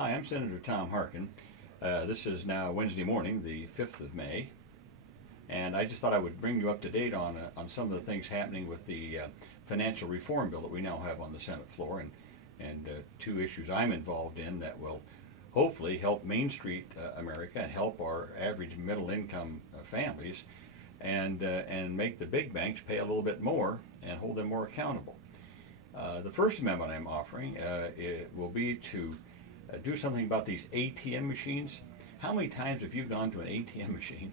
Hi, I'm Senator Tom Harkin. This is now Wednesday morning, the 5th of May, and I just thought I would bring you up to date on some of the things happening with the financial reform bill that we now have on the Senate floor, and two issues I'm involved in that will hopefully help Main Street America and help our average middle income families and make the big banks pay a little bit more and hold them more accountable. The first amendment I'm offering it will be to do something about these ATM machines. How many times have you gone to an ATM machine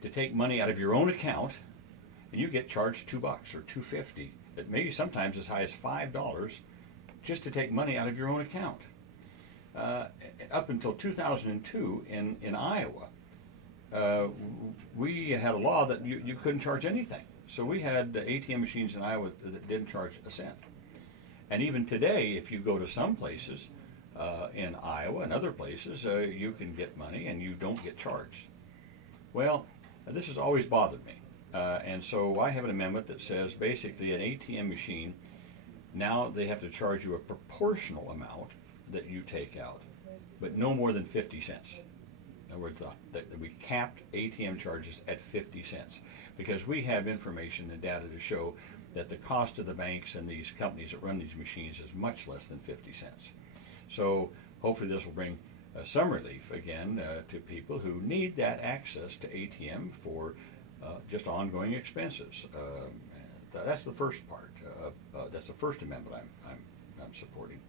to take money out of your own account and you get charged $2 or $2.50, maybe sometimes as high as $5 just to take money out of your own account? Up until 2002 in Iowa, we had a law that you couldn't charge anything. So we had ATM machines in Iowa that didn't charge a cent. And even today, if you go to some places in Iowa and other places, you can get money and you don't get charged. Well, this has always bothered me. And so I have an amendment that says basically an ATM machine, now they have to charge you a proportional amount that you take out, but no more than 50 cents. In other words, we capped ATM charges at 50 cents because we have information and data to show that the cost of the banks and these companies that run these machines is much less than 50 cents. So hopefully this will bring some relief again to people who need that access to ATM for just ongoing expenses. That's the first part. That's the first amendment I'm supporting.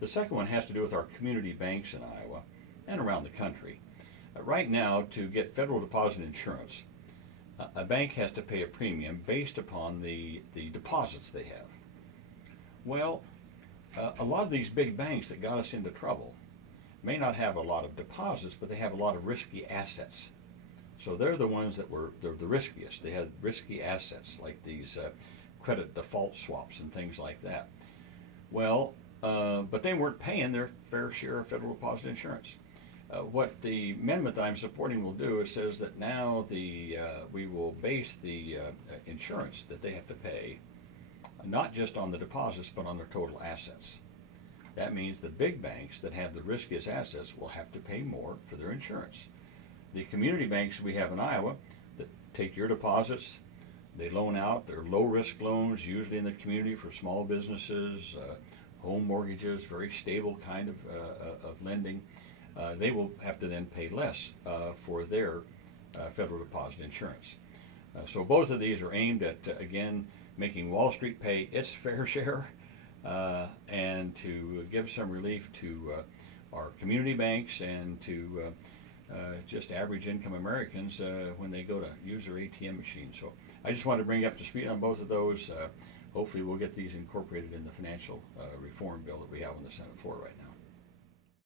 The second one has to do with our community banks in Iowa and around the country. Right now, to get federal deposit insurance, a bank has to pay a premium based upon the deposits they have. Well, a lot of these big banks that got us into trouble may not have a lot of deposits, but they have a lot of risky assets. So they're the ones that they're the riskiest. They had risky assets like these credit default swaps and things like that. Well, but they weren't paying their fair share of federal deposit insurance. What the amendment that I'm supporting will do is says that now we will base the insurance that they have to pay not just on the deposits but on their total assets. That means the big banks that have the riskiest assets will have to pay more for their insurance. The community banks we have in Iowa that take your deposits, they loan out their low-risk loans, usually in the community for small businesses, home mortgages, very stable kind of lending. They will have to then pay less for their federal deposit insurance. So both of these are aimed at, again, making Wall Street pay its fair share and to give some relief to our community banks and to just average income Americans when they go to use their ATM machine. So I just wanted to bring you up to speed on both of those. Hopefully we'll get these incorporated in the financial reform bill that we have on the Senate floor right now.